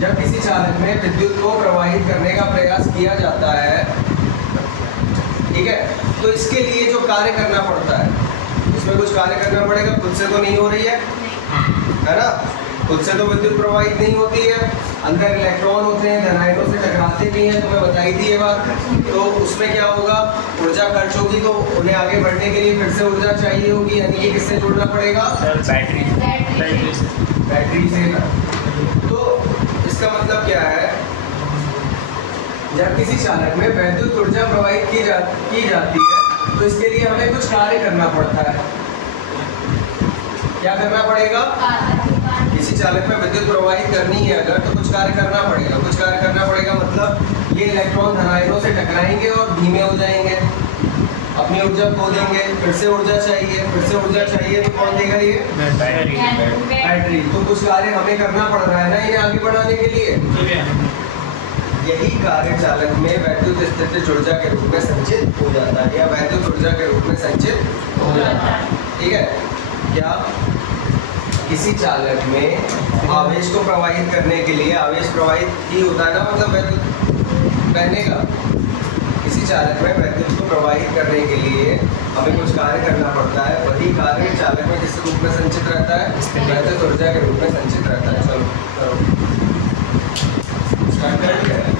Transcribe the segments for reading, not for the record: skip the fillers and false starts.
जब किसी चालक में विद्युत को प्रवाहित करने का प्रयास किया जाता है, ठीक है, तो इसके लिए जो कार्य करना पड़ता है, इसमें कुछ कार्य करना पड़ेगा, खुद से तो नहीं हो रही है ना, खुद से तो विद्युत प्रवाहित नहीं होती है, अंदर इलेक्ट्रॉन होते हैं, धनायनों से टकराते भी हैं, तो मैं बताई थी ये बात। तो उसमें क्या होगा, ऊर्जा खर्च होगी, तो उन्हें आगे बढ़ने के लिए फिर से ऊर्जा चाहिए होगी, यानी कि किससे जुड़ना पड़ेगा, बैटरी से ना। तो इसका मतलब क्या है, जब किसी चालक में वैद्युत ऊर्जा प्रवाहित की जाती है, तो इसके लिए हमें कुछ कार्य करना पड़ता है। क्या करना पड़ेगा, किसी चालक में विद्युत प्रवाहित करनी है अगर, तो कुछ कार्य करना पड़ेगा। कुछ कार्य करना पड़ेगा मतलब ये इलेक्ट्रॉन धनायनों से टकराएंगे और धीमे हो जाएंगे, अपनी ऊर्जा खो देंगे, फिर से ऊर्जा चाहिए, फिर से ऊर्जा चाहिए, तो कौन देगा, ये बैटरी। तो कुछ कार्य हमें करना पड़ रहा है ना इन्हें आगे बढ़ाने के लिए। यही कार्य चालक में वैद्युत स्थितिज ऊर्जा के रूप में संचित हो जाता है, या वैद्युत ऊर्जा के रूप में संचित हो जाता है। ठीक है, क्या किसी चालक में आवेश को प्रवाहित करने के लिए, आवेश प्रवाहित ही होता है ना, मतलब वैद्युत बहने का, किसी चालक में वैद्युत को प्रवाहित करने के लिए हमें कुछ कार्य करना पड़ता है। वही कार्य चालक में किस रूप में संचित रहता है, वैद्युत ऊर्जा के रूप में संचित रहता है। चलो स्टार्ट कर दिया है।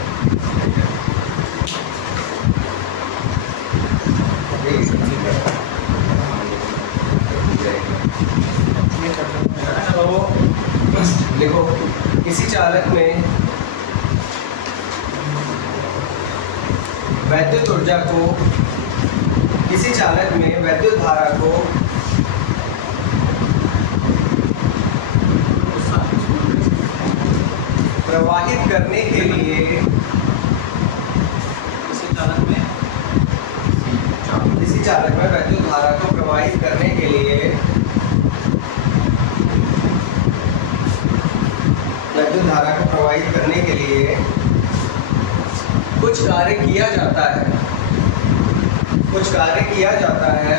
देखो, किसी चालक में वैद्युत ऊर्जा को, किसी चालक में वैद्युत धारा को प्रवाहित करने के लिए, किसी चालक में वैद्युत धारा को प्रवाहित करने के लिए वैद्युत धारा को प्रवाहित करने के लिए कुछ कार्य किया जाता है, कुछ कार्य किया जाता है।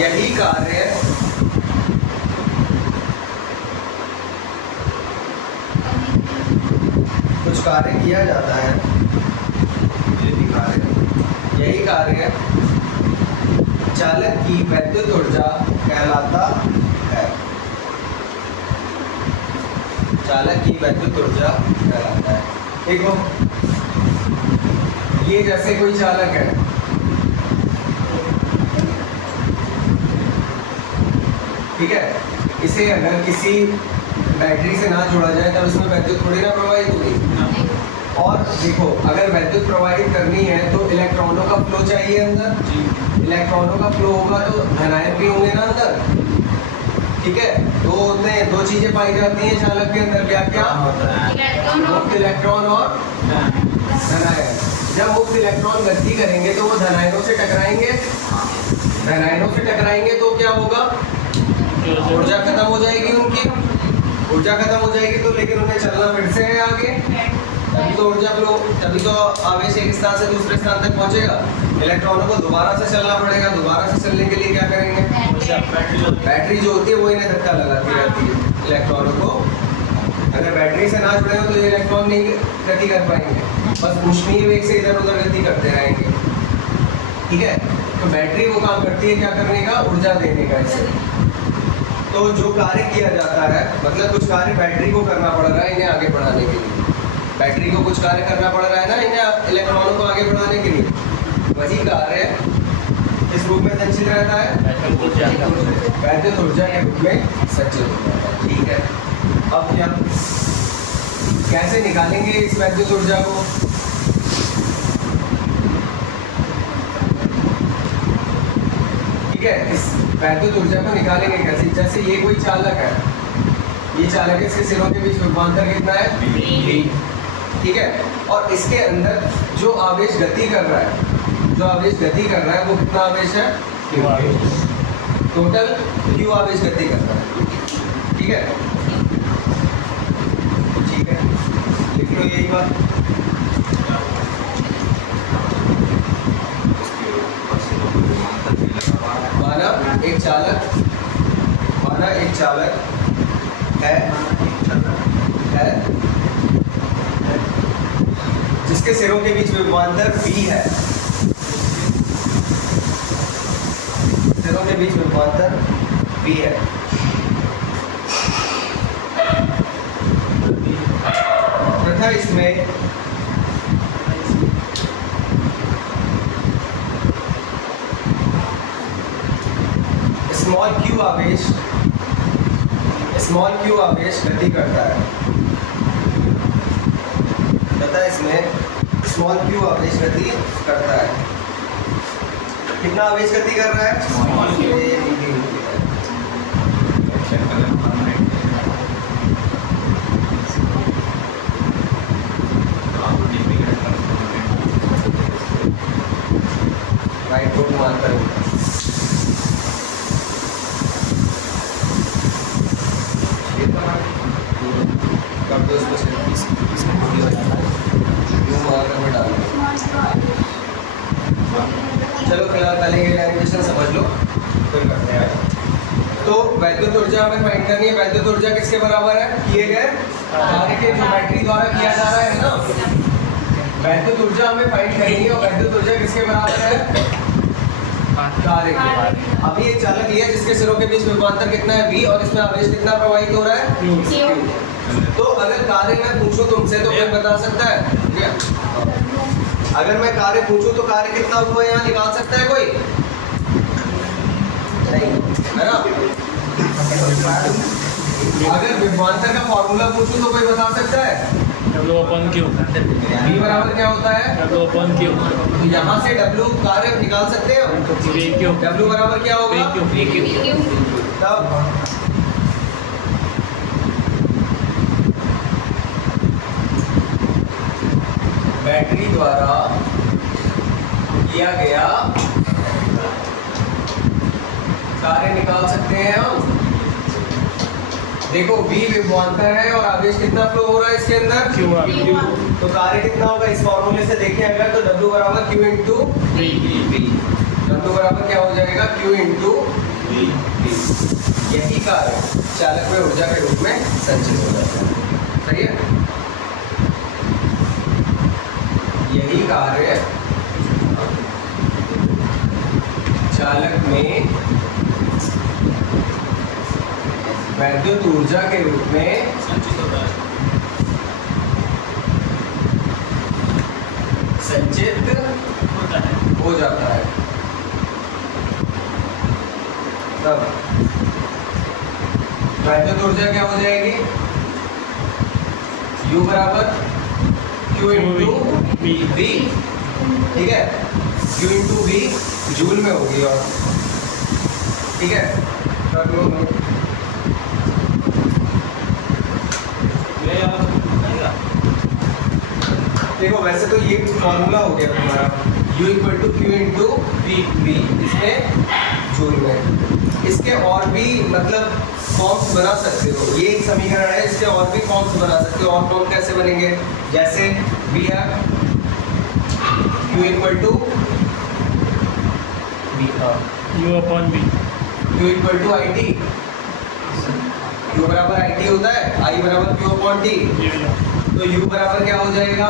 यही कार्य कुछ कार्य किया जाता है, यही कार्य चालक की वैद्युत ऊर्जा कहलाता है, चालक की वैद्युत ऊर्जा कहलाता है। देखो, ये जैसे कोई चालक है, ठीक है, इसे अगर किसी बैटरी से ना जोड़ा जाए तब इसमें वैद्युत थोड़ी ना प्रवाहित होगी। और देखो, अगर वैद्युत प्रवाहित करनी है तो इलेक्ट्रॉनों का फ्लो चाहिए अंदर, इलेक्ट्रॉनों का फ्लो होगा तो धनायन भी होंगे ना अंदर। ठीक है, दो होते हैं, दो चीजें पाई जाती हैं चालक के अंदर, क्या क्या, मुक्त इलेक्ट्रॉन और धनायन। जब मुक्त इलेक्ट्रॉन गति करेंगे तो वो धनायनों से टकराएंगे, धनायनों से टकराएंगे तो क्या होगा, ऊर्जा खत्म हो जाएगी, उनकी ऊर्जा खत्म हो जाएगी। तो लेकिन उन्हें चलना फिर से है आगे, तभी तो ऊर्जा फ्लो, तभी तो आवेश एक स्थान से दूसरे स्थान तक पहुंचेगा। इलेक्ट्रॉनों को दोबारा से चलना पड़ेगा, दोबारा से चलने के लिए क्या करेंगे, बैटरी जो होती है वो इन्हें धक्का लगाती रहती है इलेक्ट्रॉनों को। अगर बैटरी से ना जुड़े हो तो ये इलेक्ट्रॉन नहीं गति कर पाएंगे, बस ऊष्मीय वेग से इधर उधर गति करते रहेंगे। ठीक है, तो बैटरी वो काम करती है क्या करने का, ऊर्जा देने का इसे। तो जो कार्य किया जाता है, मतलब कुछ कार्य बैटरी को करना पड़ रहा है इन्हें आगे बढ़ाने के लिए, बैटरी को कुछ कार्य करना पड़ रहा है ना इन्हें इलेक्ट्रॉनों को आगे बढ़ाने के लिए। वही कार्य इस रूप में संचित रहता है, वैद्युत ऊर्जा के रूप में संचित होता है। ठीक है, अब क्या, कैसे निकालेंगे इस वैद्युत ऊर्जा को, ठीक है, इस वैद्युत ऊर्जा को निकालेंगे कैसे। जैसे ये कोई चालक है, ये चालक है, इसके सिरों के बीच विभवांतर कितना है, V। ठीक है, और इसके अंदर जो आवेश गति कर रहा है, जो आवेश गति कर रहा है वो कितना आवेश है, टोटल Q आवेश गति कर रहा है। ठीक है, ठीक है, लिख लो यही बात। माना एक चालक माना एक चालक है जिसके सिरों के बीच विभवांतर V है, सिरों के बीच विभवांतर V है। तथा इसमें स्मॉल q आवेश गति करता है, तथा इसमें स्मॉल q आवेश गति करता है। कितना आवेश गति कर रहा है? Small q। राइट को मार्क करें। चलो फिलहाल पहले ये एनिमेशन समझ लो, फिर करते हैं। तो वैद्युत ऊर्जा हमें फाइंड करनी है। वैद्युत ऊर्जा किसके बराबर है? किए गए कार्य के जो बैटरी द्वारा किया जा रहा है ना। वैद्युत ऊर्जा हमें फाइंड करनी है और वैद्युत ऊर्जा किसके बराबर है? कार्य के। अभी एक चालक लिया जिसके सिरों के बीच विभवांतर कितना है? V, और इसमें आवेश कितना प्रवाहित हो रहा है? Q। तो अगर कार्य मैं पूछूं तुमसे तो कोई बता सकता है? ठीक है, अगर मैं कार्य पूछूं तो कार्य कितना हुआ यहाँ निकाल सकता है कोई? नहीं, है ना। अगर विभवांतर का फॉर्मूला पूछूं तो कोई बता सकता है? W/Q। V बराबर क्या होता है? W/Q। तो यहाँ से W कार्य निकाल सकते हो? VQ। W बराबर क्या होगा? VQ। तब बैटरी द्वारा किया गया कार्य निकाल सकते हैं हम। देखो V विभवांतर है और आवेश कितना फ्लो हो रहा है इसके अंदर? Q। तो कार्य कितना होगा इस फॉर्मूले से देखें अगर, तो W बराबर Q इंटू V। W बराबर क्या हो जाएगा? Q into V। यही कार्य चालक में ऊर्जा के रूप में संचित हो जाता है। सही है, यही कार्य चालक में वैद्युत ऊर्जा के रूप में संचित हो जाता है। तब वैद्युत ऊर्जा क्या हो जाएगी? U बराबर Q इंटू V। ठीक है, Q इंटू V जूल में होगी। और ठीक है, देखो वैसे तो ये फॉर्मूला हो गया तुम्हारा U equal to Q into V, इसमें जूल में। इसके और भी मतलब फॉर्म्स बना सकते हो। ये एक समीकरण है, इसके और भी फॉर्म्स बना सकते हो। और फॉर्म कैसे बनेंगे? जैसे V है Q equal to U/V। Q equal to IT। Q बराबर IT होता है, I बराबर Q/T। तो U बराबर क्या हो जाएगा?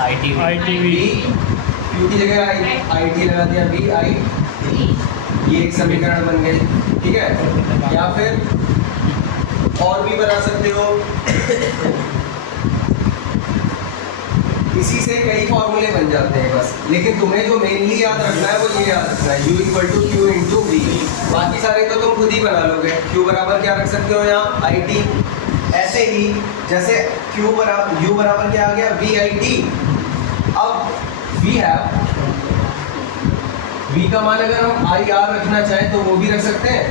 ITV। Q की जगह IT लगा दिया, VI। ये एक समीकरण बन गई। ठीक है, या फिर और भी बना सकते हो। इसी से कई फॉर्मूले बन जाते हैं बस, लेकिन तुम्हें जो मेनली याद रखना है वो ये याद रखना है, U equal to Q into V। बाकी सारे तो तुम खुद ही बना लोगे। Q बराबर क्या रख सकते हो यहाँ? IT। ऐसे ही जैसे U बराबर क्या आ गया? VIT। अब V है, V का मान अगर हम IR रखना चाहें तो वो भी रख सकते हैं,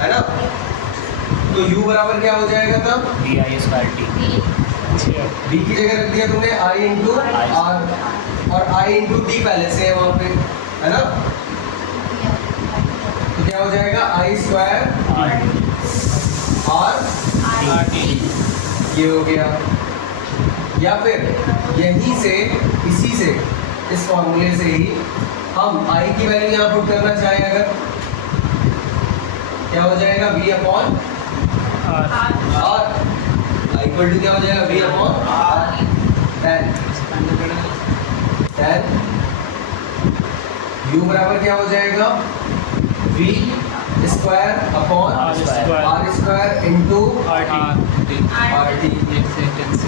है ना। तो U बराबर क्या हो जाएगा तब? VI²T। V की जगह रख दिया तुमने I इंटू R, और I इंटू T पहले से है वहाँ पे, है ना। तो क्या हो जाएगा? I² R ये हो गया। या फिर यहीं से, इसी से, इस फॉर्मूले से ही हम I की वैल्यू यहाँ पुट करना चाहें अगर, क्या हो जाएगा v upon R r equal to क्या हो जाएगा v upon r tan u बराबर क्या हो जाएगा v square upon R square r square into RT rt।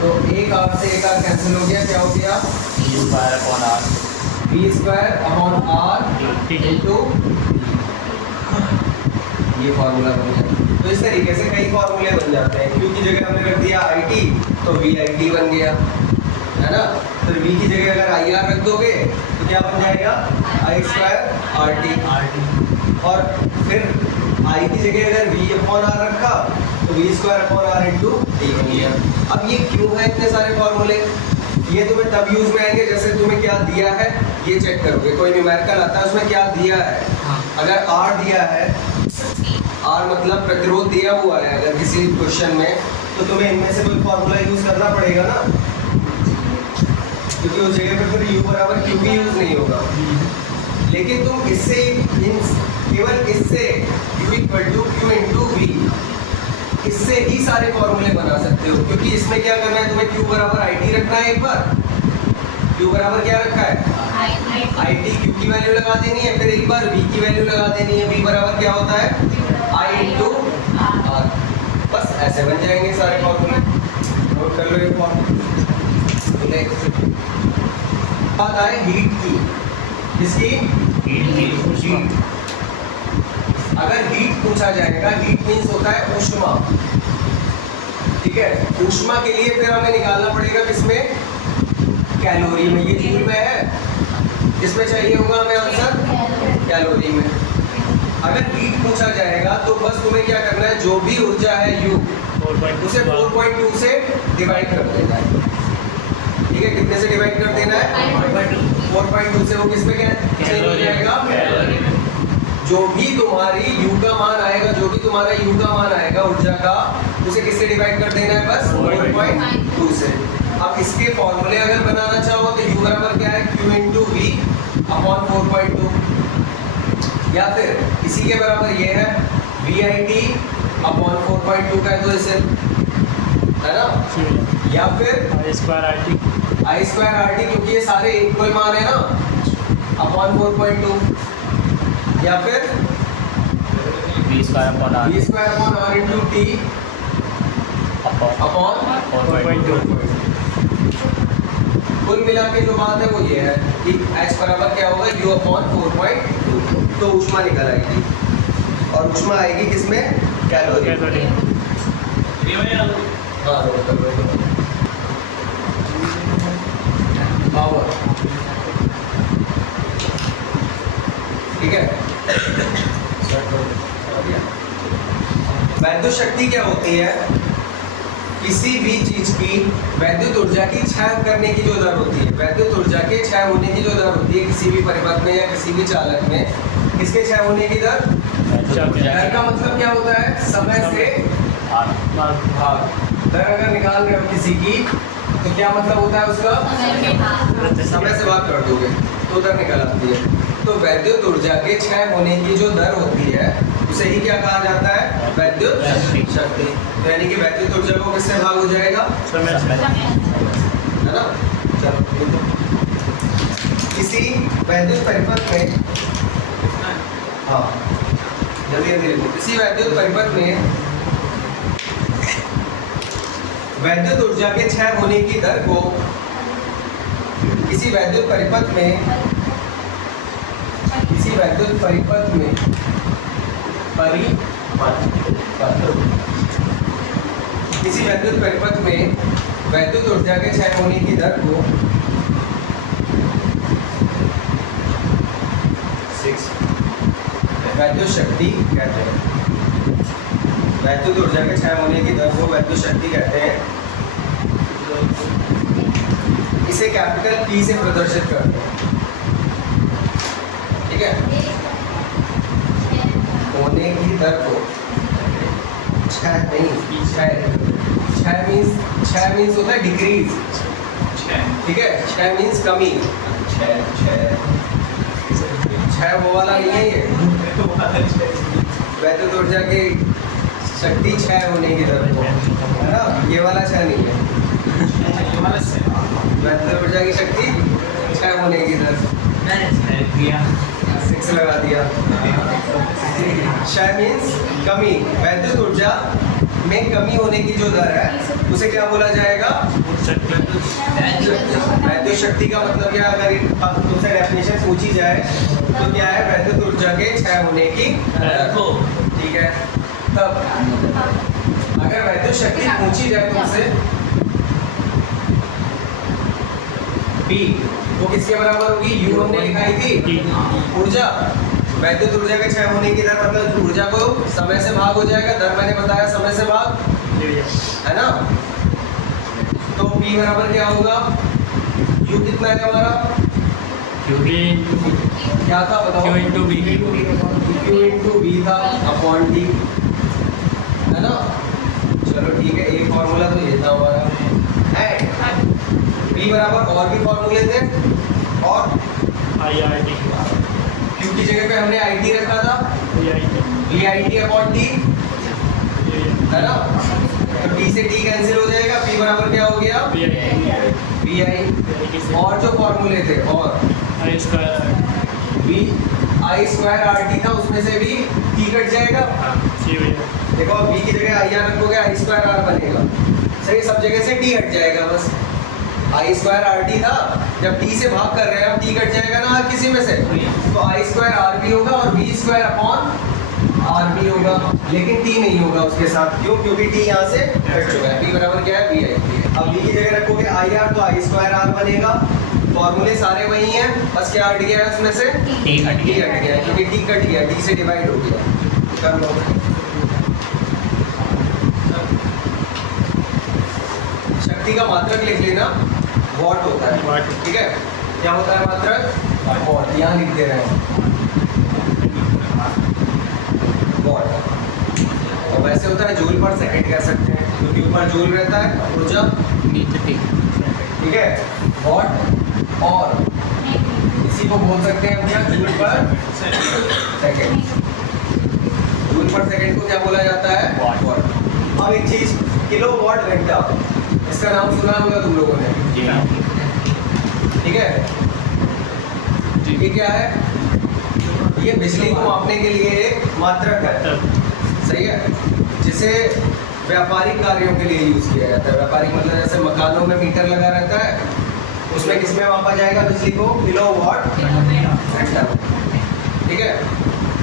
तो एक r से एक r कैंसिल हो गया, क्या हो गया U square upon R v square upon r T into ये फार्मूला बन गया। तो इस तरीके से कई फार्मूले बन जाते हैं। q की जगह हमने रख दिया it तो vit बन गया, है ना। फिर v की जगह अगर ir रख दोगे तो क्या बन जाएगा i स्क्वायर rt। और फिर i की जगह अगर v अपॉन r रखा तो v square upon r into T बन गया। अब ये क्यों है इतने सारे फार्मूले, ये तुम्हें तब यूज में आएंगे जैसे तुम्हें क्या दिया है ये चेक करोगे। कोई न्यूमेरिकल आता है उसमें क्या दिया है, अगर r दिया है, r मतलब प्रतिरोध दिया हुआ है अगर किसी क्वेश्चन में, तो तुम्हें इनमें से कोई फार्मूला यूज करना पड़ेगा ना, क्योंकि उस जगह पे फिर u बराबर q भी यूज नहीं होगा। लेकिन तुम इससे केवल इससे u equal to q into v इससे ही सारे फॉर्मूले बना सकते हो, क्योंकि इसमें क्या करना है तुम्हें q बराबर it रखना है, एक बार q बराबर क्या रखा है it, q की वैल्यू लगा देनी है, फिर एक बार v की वैल्यू लगा देनी है, v बराबर क्या होता है i इंटू r। बस ऐसे बन जाएंगे सारे फॉर्मूले। नोट कर लो ये फॉर्मूले। बात आए हीट की, किसकी हीट। अगर हीट पूछा जाएगा, हीट मींस होता है ऊष्मा, ठीक है। ऊष्मा के लिए फिर हमें निकालना पड़ेगा किसमें, कैलोरी में। ये जूल में है, किसमें चाहिए होगा हमें आंसर कैलोरी में। अगर हीट पूछा जाएगा तो बस तुम्हें क्या करना है, जो भी ऊर्जा है U उसे 4.2 से डिवाइड कर देना है, ठीक है। कितने से डिवाइड कर देना है 4.2 से। वो किसमें क्या चेंज हो जाएगा, जो भी तुम्हारी U का मान आएगा, जो भी तुम्हारा U का मान आएगा ऊर्जा का, उसे किससे डिवाइड कर देना है, बस 4.2 से। अब इसके फॉर्मूले अगर बनाना चाहो तो U बराबर क्या है Q इंटू V अपॉन 4.2, या फिर इसी के बराबर ये है VIT अपॉन 4.2 का है तो इसे, है ना। या फिर I square RT I square RT, क्योंकि ये सारे इक्वल मान है ना, अपॉन 4.2, या फिर V square upon R v square upon r into t upon 4.2 कुल मिला के जो बात है वो ये है कि h बराबर क्या होगा u अपॉन 4.2। तो ऊष्मा निकल आएगी, और ऊष्मा आएगी किसमें, कैलोरी। हाँ, पावर, ठीक है। वैद्युत शक्ति क्या होती है, किसी भी चीज की वैद्युत ऊर्जा की क्षय करने की जो दर होती है, वैद्युत ऊर्जा के क्षय होने की जो दर होती है किसी भी परिपथ में या किसी भी चालक में, किसके क्षय होने की दर, दर का मतलब क्या होता है, समय से भाग। दर अगर निकाल रहे हो किसी की तो क्या मतलब होता है उसका, समय से भाग कर दोगे तो दर निकल आती है। तो वैद्युत ऊर्जा के क्षय होने की जो दर होती है उसे ही क्या कहा जाता है, वैद्युत शक्ति। तो यानी कि वैद्युत ऊर्जा को किससे भाग हो जाएगा, समय है ना। चलो किसी वैद्युत परिपथ में, हाँ जल्दी जल्दी लिखो, किसी वैद्युत परिपथ में वैद्युत ऊर्जा के क्षय होने की दर को, किसी वैद्युत परिपथ में, किसी वैद्युत परिपथ में किसी वैद्युत परिपथ में वैद्युत ऊर्जा के क्षय होने की दर को वैद्युत शक्ति कहते हैं। वैद्युत ऊर्जा के क्षय होने की दर को वैद्युत शक्ति कहते हैं। इसे कैपिटल P से प्रदर्शित करते हैं, ठीक है। होने की दर को क्षय नहीं, क्षय मीन्स होता है डिक्रीज, ठीक है। क्षय मीन्स कमी, क्षय वो वाला नहीं है ये, वैद्युत ऊर्जा की शक्ति क्षय होने की दर को, है ना, ये वाला क्षय नहीं है, वैद्युत ऊर्जा की शक्ति क्षय होने की दर, 6 लगा दिया। क्षय मीन्स कमी, वैद्युत ऊर्जा में कमी होने की जो दर है उसे क्या बोला जाएगा? वैद्युत शक्ति का मतलब क्या, अगर तुमसे डेफिनेशन पूछी जाए तो क्या है? वैद्युत ऊर्जा के क्षय होने की दर, ठीक है। तब अगर वैद्युत शक्ति पूछी जाए तुमसे B, वो किसके बराबर होगी? U हमने लिखाई थी, ऊर्जा, वैद्युत ऊर्जा के क्षय होने की दर मतलब ऊर्जा को समय से भाग हो जाएगा, दर मैंने बताया समय से भाग, है ना। तो P बराबर क्या होगा? U कितना है हमारा? क्या था बताओ? Q इंटू B था अपॉन T, है ना। चलो ठीक है, एक फॉर्मूला तो ये था हमारा है। P बराबर और भी फॉर्मूले थे, और Q की जगह पे हमने IT रखा था, VIT अपॉन T, है ना। तो T से T कैंसिल हो जाएगा, P बराबर क्या हो गया? VI, और जो फॉर्मूले थे, और I स्क्वायर RT था, उसमें से भी T कट जाएगा। देखो B की जगह IR रखोगे, I स्क्वायर R बनेगा, सही, सब जगह से T हट जाएगा, बस I स्क्वायर RT था, जब T से भाग कर रहे हैं हम, T कट जाएगा ना हर किसी में से, तो I स्क्वायर R भी होगा और V स्क्वायर अपॉन R भी होगा, लेकिन T नहीं होगा उसके साथ, क्यों? क्योंकि T यहाँ से कट चुका है। P बराबर क्या है? VI। अब V की जगह रखोगे IR, तो I स्क्वायर R बनेगा, फॉर्मूले सारे वही हैं, बस क्या हट गया है उसमें से? T हट गया, क्योंकि T कट गया, T से डिवाइड हो गया। कर लो, शक्ति का मात्रक लिख लेना, वॉट होता है, ठीक है। क्या होता है मात्रक? वॉट, यहाँ लिख दे रहे हैं वॉट, और वैसे होता है जूल पर सेकंड कह सकते हैं, क्योंकि ऊपर जूल रहता है ऊर्जा, ठीक है। वॉट, और इसी को बोल सकते हैं हम क्या? जूल पर सेकंड। जूल पर सेकंड को क्या बोला जाता है? वॉट। अब एक चीज, किलो वॉट घंटा, इसका नाम सुना होगा तुम लोगों ने, ठीक है। ये क्या है? ये बिजली को मापने के लिए एक मात्रक है, सही है, जिसे व्यापारिक कार्यों के लिए यूज किया जाता है। व्यापारिक मतलब जैसे मकानों में मीटर लगा रहता है, उसमें किसमें मापा जाएगा बिजली को? किलोवाट घंटा, ठीक है।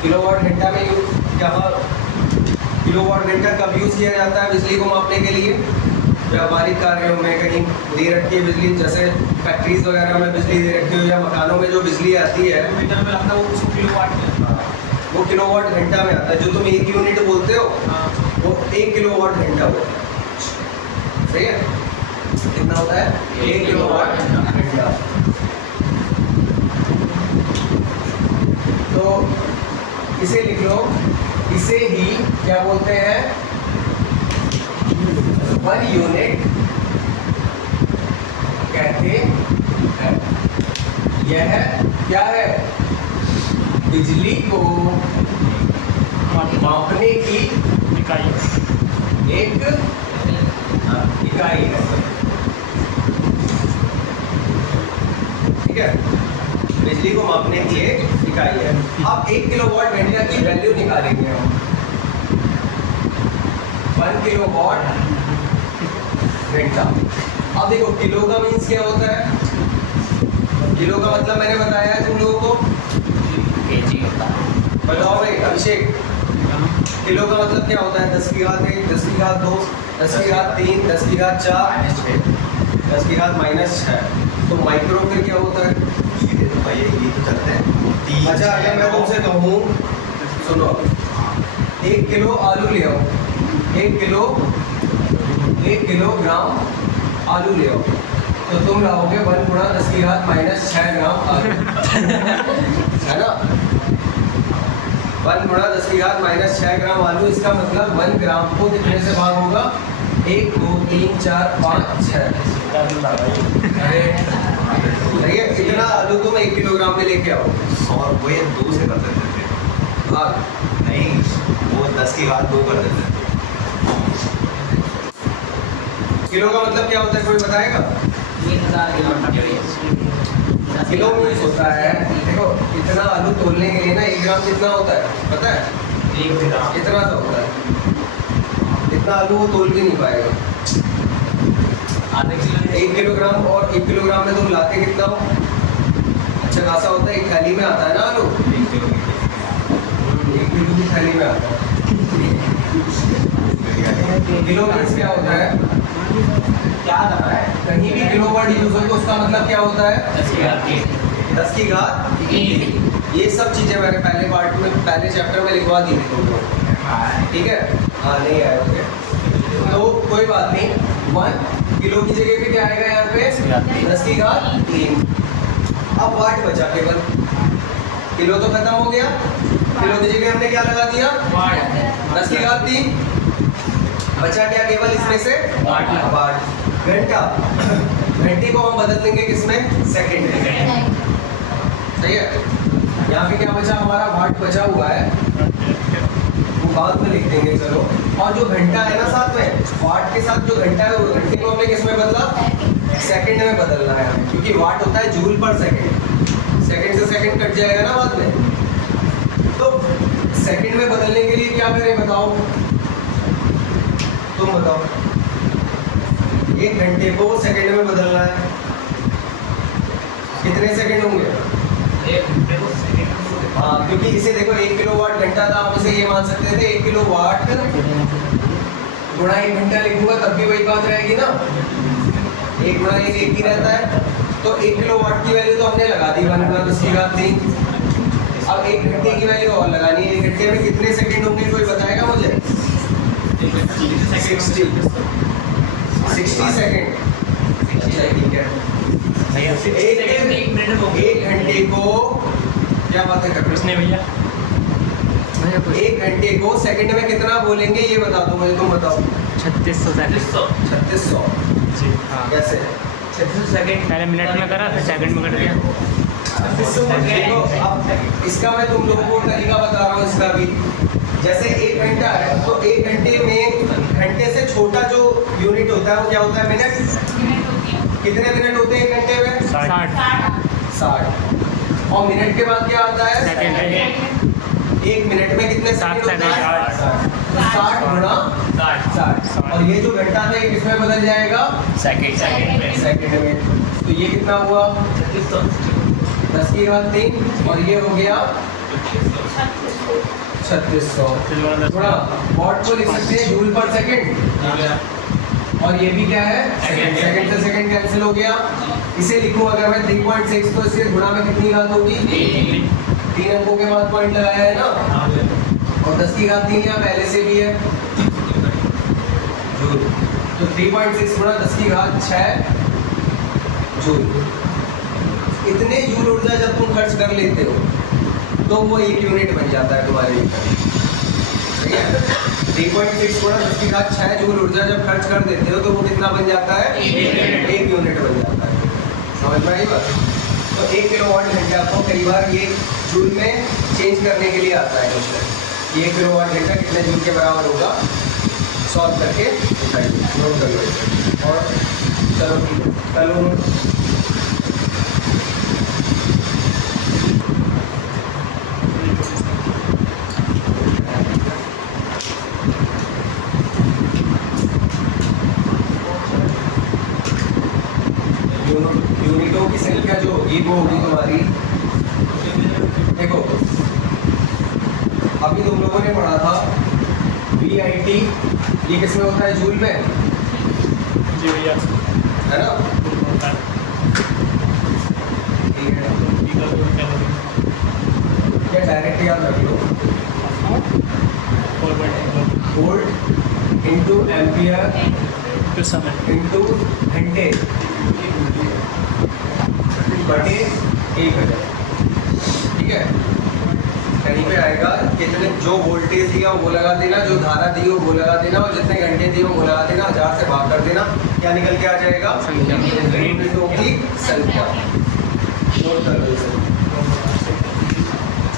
किलोवाट घंटा में क्या, किलोवाट घंटा कब यूज किया जाता है बिजली को मापने के लिए? व्यापारिक कार्यों में, कहीं दे रखी है बिजली, जैसे फैक्ट्रीज वगैरह में बिजली दे रखी हो, या मकानों में जो बिजली आती है मीटर में लगता है, वो किलोवाट में, वो किलोवाट घंटा में आता है। जो तुम 1 यूनिट बोलते हो वो 1 किलोवाट घंटा होता है, सही है। कितना होता है? 1 किलोवाट घंटा। तो इसे लिख लो, इसे ही क्या बोलते हैं? 1 यूनिट कहते हैं। यह क्या है? बिजली को मापने की इकाई, एक इकाई है, ठीक है। बिजली को मापने की एक इकाई है। अब 1 किलोवाट घंटा की वैल्यू निकालेंगे हम। 1 किलोवाट घंटा। अब देखो, किलो का मीन्स क्या होता है? किलो का मतलब मैंने बताया है तुम लोगों को, केजी होता है। बताओ भाई अभिषेक, किलो का मतलब क्या होता है? 10 की घात 1, 10 की घात 2, 10 की घात 3, 10 की घात 4, 10 की घात -6। तो माइक्रो फिर क्या होता है? ये तो चलते हैं। अच्छा, अगर मैं तुमसे कहूँ, सुनो, 1 किलो आलू ले आओ, 1 किलोग्राम आलू ले आओ, तो तुम लाओगे 1 गुणा 10 की घात -6 ग्राम आलू, है ना। 1 गुणा 10 की घात -6 ग्राम आलू, इसका मतलब 1 ग्राम को कितने से भाग होगा? 1, 2, 3, 4, 5, 6। अरे भैया, कितना आलू तुम 1 किलोग्राम में लेके आओ? 100 वो 2 से बदल देते हैं। भाग नहीं, वो की घात 2 कर देते हैं। किलो का मतलब क्या होता है, कोई बताएगा? 1000 किलो किलो मीन्स होता है, देखो इतना आलू तोलने के लिए ना 1 ग्राम कितना होता है पता है? इतना सा होता है। इतना आलू वो तोल भी नहीं पाएगा। आधे किलो 1 किलोग्राम और 1 किलोग्राम में तुम लाते कितना हो? अच्छा खासा होता है, एक थैली में आता है ना आलू, 1 किलो की थैली में आता है। किलो मीन्स क्या होता है? क्या कर रहा है? कहीं भी किलो वर्ड यूज हो तो उसका मतलब क्या होता है? 10 की घात 3। ये सब चीजें मैंने पहले पार्ट में, पहले चैप्टर में लिखवा दी थी तुमको, ठीक है? हाँ नहीं आया ओके, तो कोई बात नहीं। 1 किलो की जगह पे क्या आएगा यहाँ पे? 10 की घात 3। अब वाट बचा केवल, किलो तो खत्म हो गया, किलो की जगह हमने क्या लगा दिया? 10 की घात 3। बचा क्या केवल इसमें से? वाट। घंटा, घंटे को हम बदल देंगे किसमें? सेकंड में। सही है? यहाँ पे क्या बचा हमारा? वाट बचा हुआ है, वो बाद में लिख देंगे चलो। और जो घंटा है ना साथ में, वाट के साथ जो घंटा है, वो घंटे को हमने किसमें बदला? सेकंड में बदलना है हमें, क्योंकि वाट होता है जूल पर सेकंड। सेकंड से सेकंड कट जाएगा ना बाद में, तो सेकंड में बदलने के लिए क्या करें बताओ? तुम बताओ। 1 घंटे को सेकंड में बदलना है, कितने सेकंड होंगे? हाँ, क्योंकि इसे देखो 1 किलोवाट घंटा था, हम इसे ये मान सकते थे 1 किलोवाट गुणा 1 घंटा लिखूंगा तब भी वही बात रहेगी ना, 1 गुणा 1 1 ही रहता है। तो 1 किलोवाट की वैल्यू तो हमने लगा दी 1 गुणा 10 की घात 3। अब 1 घंटे की वैल्यू और लगानी है। 1 घंटे में कितने सेकंड होंगे, कोई बताएगा मुझे? 60 सेकंड। अच्छा ठीक है। एक घंटे को क्या बातें कर रहे उसने भैया हो? 1 घंटे को सेकंड में कितना बोलेंगे ये बता दो मुझे, तुम बताओ। 3600। जी हाँ, कैसे? 36 सेकंड पहले मिनट में करा फिर सेकंड में कर दिया। देखो अब इसका मैं तुम लोगों को तरीका बता रहा हूँ इसका भी। जैसे 1 घंटा है तो 1 घंटे में घंटे से छोटा जो यूनिट होता है वो क्या होता है? मिनट। कितने मिनट होते हैं 1 घंटे में? 60। और मिनट के बाद क्या आता है? सेकंड। 1 मिनट में कितने सेकंड होते हैं? 60 गुणा 60। और ये जो घंटा था ये किसमें बदल जाएगा? सेकंड में। तो ये कितना हुआ? 10 की घात 3 और ये हो गया 3600 गुणा वॉट को लिख सकते हैं जूल पर सेकंड, और ये भी क्या है? सेकंड से सेकंड कैंसिल हो गया। इसे लिखूं अगर मैं 3.6 तो इससे गुणा में कितनी घात होगी? 3 अंकों के बाद पॉइंट लगाया है ना, और 10 की घात 3 यहाँ पहले से भी है जूल। तो 3.6 गुणा 10 की घात 6 जूल। इतने जूल ऊर्जा जब तुम खर्च कर लेते हो तो वो 1 यूनिट बन जाता है तुम्हारे लिए। ठीक है? 3.6 गुणा 10 की घात 6 जूल ऊर्जा जब खर्च कर देते हो तो वो कितना बन जाता है? 1 यूनिट बन जाता है। समझ में आई बात? तो 1 किलोवाट घंटा को कई बार ये जूल में चेंज करने के लिए आता है क्वेश्चन। ये 1 किलोवाट घंटा कितने जूल के बराबर होगा, सॉल्व करके बताइए, नोट कर लो इसे। और चलो ठीक है, कल यूनिटों की संख्या जो होगी वो होगी तुम्हारी, देखो अभी तुम लोगों ने पढ़ा था VIT, ये किसमें होता है? जूल में, जी भैया है ना? ठीक है, क्या डायरेक्ट याद रख लो, वोल्ट इंटू एम्पियर इंटू घंटे बटे 1000। ठीक है? कहीं पे आएगा कितने, जो वोल्टेज दिया वो लगा देना, जो धारा दी हो वो लगा देना, और जितने घंटे दिए वो लगा देना, 1000 से भाग कर देना, क्या निकल के आ जाएगा? यूनिटों की संख्या। नोट कर लो इसे।